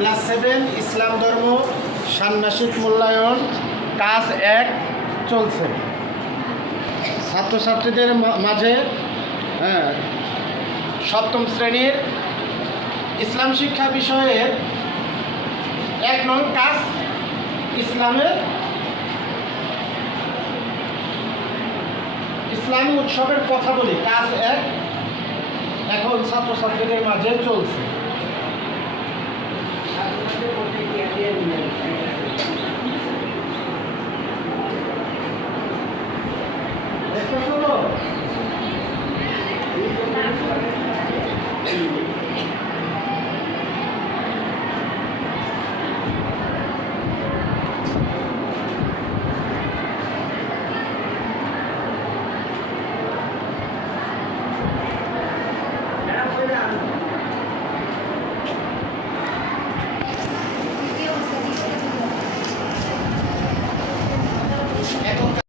Class seven ইসলাম ধর্ম ষান্মাসিক মূল্যায়ন কাজ এক চলছে। ছাত্রছাত্রীদের মাঝে হ্যাঁ, সপ্তম শ্রেণির ইসলাম শিক্ষা বিষয়ে এক নং কাজ ইসলামের ইসলামী উৎসবের কথা বলি কাজ এক এখন ছাত্রছাত্রীদের মাঝে চলছে।